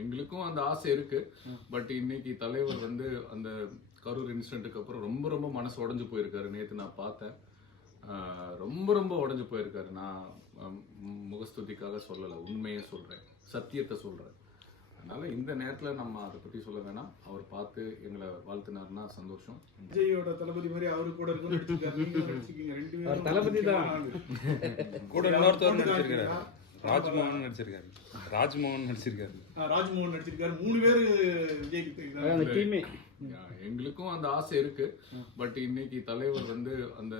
எங்களுக்கும் அந்த ஆசை இருக்கு. பட் இன்னைக்கு தலைவர் வந்து அந்த கரூர் இன்சிடென்ட்டுக்கு அப்புறம் ரொம்ப ரொம்ப மனசு உடைஞ்சு போயிருக்காரு. நேற்று நான் பார்த்தேன். ரொம்ப ரொம்ப உடைஞ்சு போயிருக்காரு. நான் முகஸ்துதிக்காக சொல்லலை, உண்மையை சொல்றேன், சத்தியத்தை சொல்றேன். அதனால இந்த நேரத்தில் நம்ம அதை பற்றி சொல்ல வேணாம். அவர் பார்த்து எங்களை வாழ்த்தினார்னா சந்தோஷம். விஜயோட தளபதி மாதிரி அவரு கூட தளபதி தான் கூட இன்னொருத்தர் நடிச்சிருக்காரு. ராஜ்மோகன் நடிச்சிருக்காரு. ராஜ்மோகன் நடிச்சிருக்காரு. 3 பேர் விஜய்க்கு. எங்களுக்கும் அந்த ஆசை இருக்கு. பட் இன்னைக்கு தலைவர் வந்து அந்த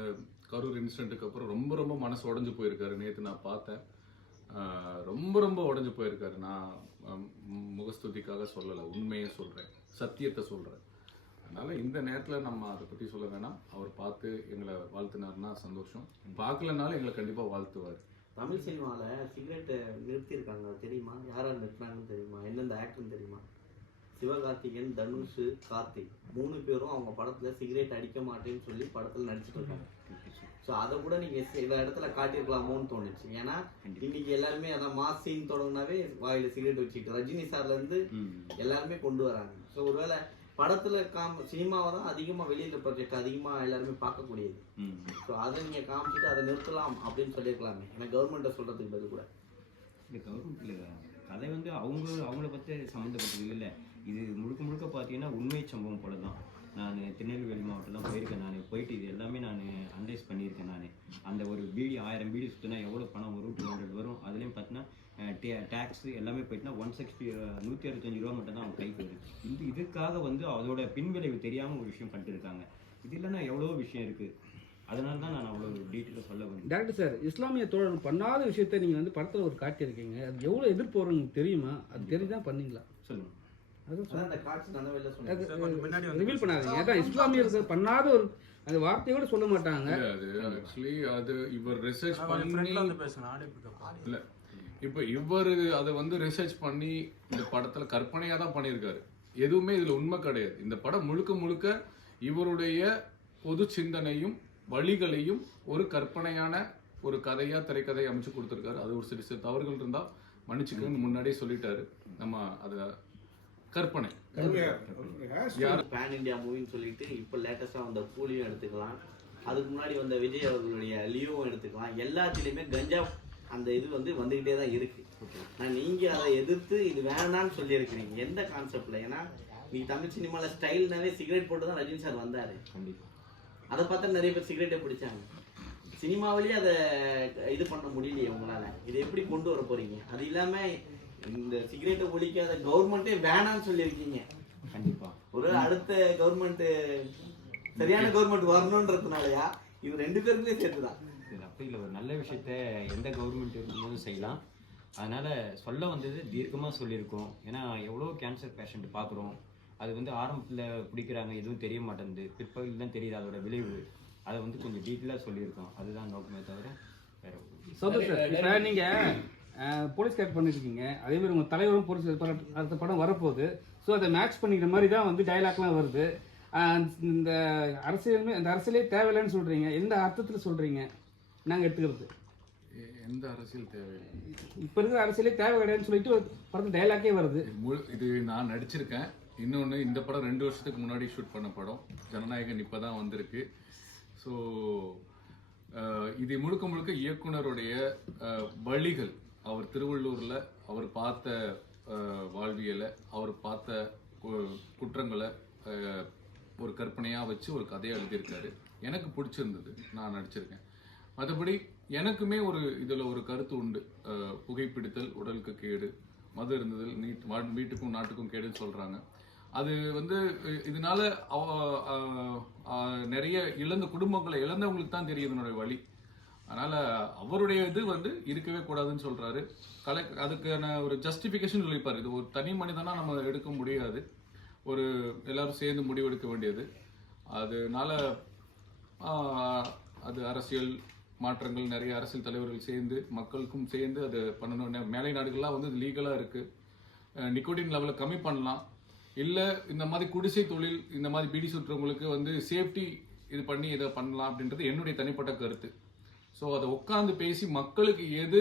கரூர் இன்சிடென்ட்டுக்கு அப்புறம் ரொம்ப ரொம்ப மனசு உடைஞ்சு போயிருக்காரு. நேற்று நான் பார்த்தேன். ரொம்ப ரொம்ப உடைஞ்சு போயிருக்காரு. நான் முகஸ்துதிக்காக சொல்லலை, உண்மையை சொல்றேன், சத்தியத்தை சொல்றேன். அதனால இந்த நேரத்தில் நம்ம அதை பற்றி சொல்ல வேணாம். அவர் பார்த்து எங்களை வாழ்த்தினார்னா சந்தோஷம். பார்க்கலனாலும் எங்களை கண்டிப்பாக வாழ்த்துவார். தமிழ் சினிமாவில் சிகரெட் நிறுத்தியிருக்காங்க தெரியுமா? யார் நிறுத்தினாங்கன்னு தெரியுமா? எந்தெந்த ஆக்டர்னு தெரியுமா? சிவகார்த்திகேயன், தனுஷ், கார்த்திக் 3 பேரும் அவங்க படத்தில் சிகரெட் அடிக்க மாட்டேன்னு சொல்லி படத்தில் நடிச்சுட்டு இருக்காங்க. ஸோ அதை கூட நீங்கள் சில இடத்துல காட்டியிருக்கலாமோன்னு தோணுச்சு. ஏன்னா இன்னைக்கு எல்லாருமே அதான் மாஸ் சீன் தொடங்கினாவே வாயில் சிகரெட் வச்சுக்கிட்டு ரஜினி சார்லேருந்து எல்லாருமே கொண்டு வராங்க. ஸோ ஒருவேளை படத்துல சினிமாவை தான் அதிகமாக வெளியில ப்ராஜெக்ட் அதிகமாக எல்லாருமே பார்க்கக்கூடியது. ஸோ அதை நீங்கள் காமிச்சிட்டு அதை நிறுத்தலாம் அப்படின்னு சொல்லியிருக்கலாமே. ஏன்னா கவர்மெண்ட்டை சொல்கிறதுக்கு பதில் கூட இந்த கவர்மெண்ட்டில் கதை வந்து அவங்கள பற்றி சம்மந்தப்பட்டது இல்லை. இது முழுக்க பார்த்தீங்கன்னா உண்மை சம்பவம் போல தான். நான் திருநெல்வேலி மாவட்டம் தான் போயிருக்கேன். நான் போயிட்டு இது எல்லாமே நான் அனலைஸ் பண்ணியிருக்கேன். நான் அந்த ஒரு பீடி 1000 பீடி சுற்றினா எவ்வளோ பணம் வரும், 200 வரும். அதுலேயும் பார்த்தீங்கன்னா டேக்ஸ் எல்லாமே போயிட்டுனா 165 ரூபா மட்டும் தான் அவங்க கைக்கு வருது. இதுக்காக வந்து அதோட பின்விளைவு தெரியாமல் ஒரு விஷயம் பண்ணிட்டு இருக்காங்க. இது இல்லைன்னா எவ்வளோ விஷயம் இருக்குது. அதனால தான் நான் அவ்வளோ டீட்டெயிலாக சொல்ல வந்தேன். டாக்டர் சார், இஸ்லாமிய தோழர் பண்ணாத விஷயத்த நீங்கள் வந்து படத்தில் ஒரு காட்டியிருக்கீங்க. அது எவ்வளோ எதிர்ப்பு வரும்னு தெரியுமா? அது தெரிஞ்சுதான் பண்ணீங்களா? சொல்லுங்க. ரிவீல் பண்ணாதீங்க. அதான் இஸ்லாமியர்கள் பண்ணாத ஒரு அந்த வார்த்தையோட சொல்ல மாட்டாங்க. அது ஆக்சுவலி அது இவர் ரிசர்ச் பண்ணி இல்லை, இப்போ இவர் அதை வந்து ரிசர்ச் பண்ணி இந்த படத்தில் கற்பனையாக தான் பண்ணியிருக்காரு. எதுவுமே இதில் உண்மை கிடையாது. இந்த படம் முழுக்க முழுக்க இவருடைய பொது சிந்தனையும் வழிகளையும் ஒரு கற்பனையான ஒரு கதையா திரைக்கதையை அமைச்சு கொடுத்துருக்காரு. அது ஒரு சில தவறுகள் இருந்தால் மன்னிச்சுக்கன்னு முன்னாடியே சொல்லிட்டாரு. நம்ம அதை கற்பனை பேன் இண்டியா மூவின்னு சொல்லிட்டு இப்போ லேட்டஸ்டாக வந்த கூலியும் எடுத்துக்கலாம், அதுக்கு முன்னாடி வந்த விஜய் அவர்களுடைய லியோவும் எடுத்துக்கலாம். எல்லாத்துலேயுமே கஞ்சா அந்த இது வந்து வந்துக்கிட்டே தான் இருக்கு. நான் நீங்கள் அதை எதிர்த்து இது வேணான்னு சொல்லியிருக்கிறீங்க. எந்த கான்செப்டில்? ஏன்னா நீங்கள் தமிழ் சினிமாவில் ஸ்டைல்னாவே சிகரெட் போட்டு தான் ரஜினி சார் வந்தார். அதை பார்த்தா நிறைய பேர் சிகரெட்டை பிடிச்சாங்க. சினிமாவிலேயே அதை இது பண்ண முடியலையே உங்களால். இதை எப்படி கொண்டு வர போகிறீங்க? அது இல்லாமல் இந்த சிகரெட்டை ஒழிக்காத கவர்மெண்ட்டே வேணான்னு சொல்லியிருக்கீங்க. கண்டிப்பா ஒரு அடுத்த கவர்மெண்ட் சரியான கவர்மெண்ட் வரணுன்றதுனாலயா? இது 2 பேருக்குமே சேர்த்துதான். அப்படி இல்லை, ஒரு நல்ல விஷயத்த எந்த கவர்மெண்ட் இருக்கும்போதும் செய்யலாம். அதனால சொல்ல வந்தது தீர்க்கமாக சொல்லியிருக்கோம். ஏன்னா எவ்வளோ கேன்சர் பேஷண்ட் பார்க்குறோம். அது வந்து ஆரம்பத்தில் பிடிக்கிறாங்க, எதுவும் தெரிய மாட்டேங்குது. பிற்பகுதியில் தான் தெரியுது அதோட விளைவு. அதை வந்து கொஞ்சம் டீட்டெயிலாக சொல்லியிருக்கோம். அதுதான் நோக்கமே தவிர வேற. இப்போ நீங்கள் போலீஸ் கேரக்டர் பண்ணியிருக்கீங்க. அதே மாதிரி உங்கள் தலைவரும் போலீஸ் அடுத்த படம் வரப்போகுது. ஸோ அதை மேட்ச் பண்ணிக்கிற மாதிரி தான் வந்து டைலாக்லாம் வருது. இந்த அரசியலே தேவையில்லைன்னு சொல்கிறீங்க. எந்த அர்த்தத்தில் சொல்கிறீங்க? நாங்கள் எடுத்துக்கிறது எந்த அரசியல் தேவையில்லை. இப்போ இருக்கிற அரசியலே தேவை கிடையாதுன்னு சொல்லிட்டு படத்தில் டைலாக்கே வருது. இது நான் நடிச்சிருக்கேன். இன்னொன்று, இந்த படம் 2 வருஷத்துக்கு முன்னாடி ஷூட் பண்ண படம். ஜனநாயகன் இப்போ தான் வந்திருக்கு. ஸோ இது முழுக்க முழுக்க இயக்குனருடைய வழிகள். அவர் திருவள்ளூரில் அவர் பார்த்த வாழ்வியலை, அவர் பார்த்த குற்றங்களை ஒரு கற்பனையாக வச்சு ஒரு கதையை எழுதியிருக்காரு. எனக்கு பிடிச்சிருந்தது, நான் நடிச்சிருக்கேன். மற்றபடி எனக்குமே இதில் ஒரு கருத்து உண்டு. புகைப்பிடித்தல் உடலுக்கு கேடு, மது இருந்ததில் வீட்டுக்கும் நாட்டுக்கும் கேடுன்னு சொல்கிறாங்க. அது வந்து இதனால நிறைய குடும்பங்களை இழந்தவங்களுக்கு தான் தெரியும் இதனுடைய வழி. அதனால அவருடைய இது வந்து இருக்கவே கூடாதுன்னு சொல்றாரு. அதுக்கான ஒரு ஜஸ்டிஃபிகேஷன் சொல்லிப்பாரு. இது ஒரு தனி மனிதனா நம்ம எடுக்க முடியாது, ஒரு எல்லாரும் சேர்ந்து முடிவெடுக்க வேண்டியது. அதனால அது அரசியல் மாற்றங்கள், நிறைய அரசியல் தலைவர்கள் சேர்ந்து மக்களுக்கும் சேர்ந்து அது பண்ணணும். மேலை நாடுகள்லாம் வந்து லீகலாக இருக்கு. நிக்கோட்டின் லெவலை கம்மி பண்ணலாம். இல்லை இந்த மாதிரி குடிசை தொழில், இந்த மாதிரி பீடி சுற்றுறவங்களுக்கு வந்து சேஃப்டி இது பண்ணி இதை பண்ணலாம் அப்படின்றது என்னுடைய தனிப்பட்ட கருத்து. ஸோ அதை உட்காந்து பேசி மக்களுக்கு எது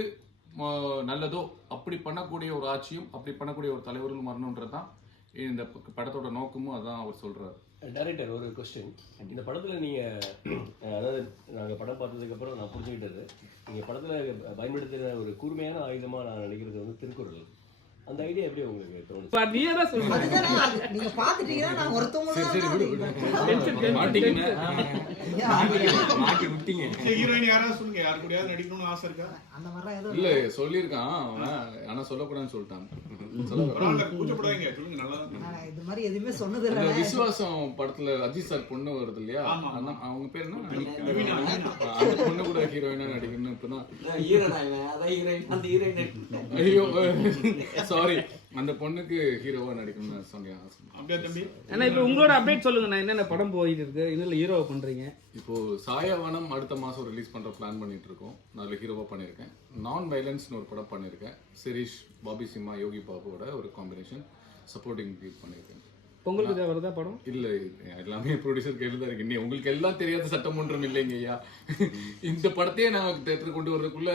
நல்லதோ அப்படி பண்ணக்கூடிய ஒரு ஆட்சியும் அப்படி பண்ணக்கூடிய ஒரு தலைவர்களும் வரணுன்றதுதான் இந்த படத்தோட நோக்கமும் அதான் அவர் சொல்றாரு. டைரக்டர், ஒரு கொஸ்டின். இந்த படத்தில் நீங்கள், அதாவது நாங்கள் படம் பார்த்ததுக்கப்புறம் நான் புரிஞ்சுக்கிட்டது, நீங்கள் படத்தில் பயன்படுத்துகிற ஒரு கூர்மையான ஆயுதமாக நான் நினைக்கிறது வந்து திருக்குறள். அந்த ஐடியா எப்படி உங்களுக்கு தோணுச்சு? நீயே தான் சொல்லுங்க. நீங்க பாத்துட்டீங்கன்னா நான் மாட்டி விட்டீங்க. ஹீரோயின் யாராவது சொல்லுங்க, யாரு கூடயாவது நடிக்கணும்னு ஆசை இருக்கா? அந்த மாதிரிலாம் ஏதோ இல்ல சொல்லியிருக்கான் அவன், ஆனா சொல்லக்கூடாதுன்னு சொல்லிட்டான். பரவாயில்ல, கூச்சப்படாதீங்க, சொல்லுங்க. நல்லா நான் இது மாதிரி எதுவுமே சொன்னது இந்த இல்லை. விசுவாசம் படத்துல அஜித் சார் பொண்ணு வருது இல்லையா, ஆமா. அண்ணா, அவங்க பேர் என்ன, நவீனா. அந்த பொண்ணு கூட ஹீரோயினா நடிக்கணும் இப்பதான். ஹீரோயின் ஐயோ சாரி, அந்த பொண்ணுக்கு ஹீரோவா நடிக்கணும்னு சொன்னேன். அப்படியே தம்பி. ஏன்னா இப்போ உங்களோட அப்டேட் சொல்லுங்க. நான் என்னென்ன படம் போயிட்டு இருக்கு, இன்னும் ஹீரோவை பண்றீங்க? இப்போ சாயாவனம் அடுத்த மாசம் ரிலீஸ் பண்ற பிளான் பண்ணிட்டு இருக்கோம். நான் அதுல ஹீரோவா பண்ணியிருக்கேன். நான் வயலன்ஸ்னு ஒரு படம் பண்ணியிருக்கேன். சிரீஷ், பாபி சிம்மா, யோகி பாபுவோட ஒரு காம்பினேஷன் சப்போர்ட்டிங் லீட் பண்ணியிருக்கேன். பொங்கலுக்கு தான் வருதா படம்? இல்ல எல்லாமே ப்ரொடியூசர் கையில தான் இருக்கு. உங்களுக்கு எல்லாம் தெரியாத சட்டமன்றம் இல்லைங்க ஐயா. இந்த படத்தையே நான் தேட்டருக்கு கொண்டு வர்றதுக்குள்ள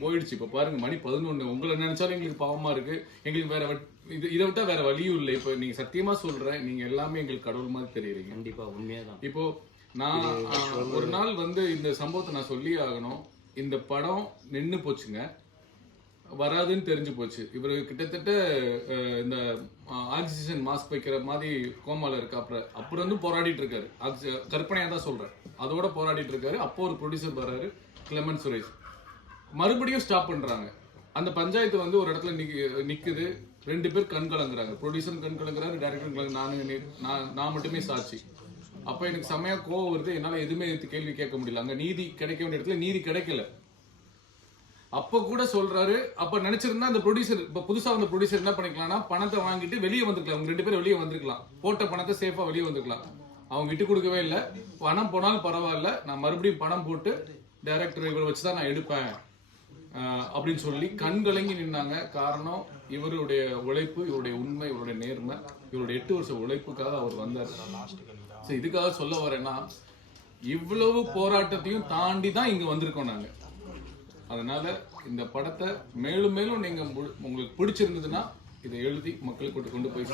போயிடுச்சு. இப்ப பாருங்க, மணி 11. உங்களை நினைச்சாலும் எங்களுக்கு பாவமா இருக்கு. எங்களுக்கு வேற இதை விட்டா வேற வழியும் இல்லை. இப்ப நீங்க சத்தியமா சொல்றேன், நீங்க எல்லாமே எங்களுக்கு கடவுள் மாதிரி தெரியுறீங்க. கண்டிப்பா உண்மையாதான். இப்போ நான் ஒரு நாள் வந்து இந்த சம்பவத்தை நான் சொல்லி ஆகணும். இந்த படம் நின்னு போச்சுங்க, வராதுன்னு தெரிஞ்சு போச்சு. இவர் கிட்டத்தட்ட இந்த ஆக்சிஜன் மாஸ்க் வைக்கிற மாதிரி கோமால இருக்கு. அப்புறம் வந்து போராடிட்டு இருக்காரு. கற்பனையா தான் சொல்றேன், அதோட போராடிட்டு இருக்காரு. அப்போ ஒரு ப்ரொடியூசர் வர்றாரு, கிளமன் சுரேஷ். மறுபடியும் ஸ்டாப் பண்றாங்க. அந்த பஞ்சாயத்து வந்து ஒரு இடத்துல நிக்குது. 2 பேர் கண் கலங்குறாங்க. ப்ரொடியூசரும் கண் கலங்குறாரு, டைரக்டரும் கலங்கு. நான் மட்டுமே சாட்சி. அப்ப எனக்கு செமையா கோவம் வருது. என்னால எதுவுமே கேள்வி கேட்க முடியல. அங்க நீதி கிடைக்க வேண்டிய இடத்துல நீதி கிடைக்கல. அப்ப கூட சொல்றாரு, அப்ப நினைச்சிருந்தா அந்த ப்ரொடியூசர், இப்ப புதுசா வந்த ப்ரொடியூசர் என்ன பண்ணிக்கலாம்னா, பணத்தை வாங்கிட்டு வெளியே வந்துக்கலாம். அவங்க 2 பேரும் வெளியே வந்திருக்கலாம். போட்ட பணத்தை சேஃபா வெளியே வந்துக்கலாம். அவங்க விட்டு கொடுக்கவே இல்லை. பணம் போனாலும் பரவாயில்ல, நான் மறுபடியும் பணம் போட்டு டைரக்டர் இவரை வச்சுதான் நான் எடுப்பேன் அப்படின்னு சொல்லி கண் கலங்கி நின்னாங்க. காரணம் இவருடைய உழைப்பு, இவருடைய உண்மை, இவருடைய நேர்மை, இவருடைய 8 வருஷ உழைப்புக்காக அவர் வந்தார். இதுக்காக சொல்ல வரேன்னா, இவ்வளவு போராட்டத்தையும் தாண்டி தான் இங்க வந்திருக்கோம் நாங்க. அதனால இந்த படத்தை மேலும் மேலும் நீங்க உங்களுக்கு பிடிச்சிருந்ததுன்னா இதை எழுதி மக்களுக்கு கொண்டு போய்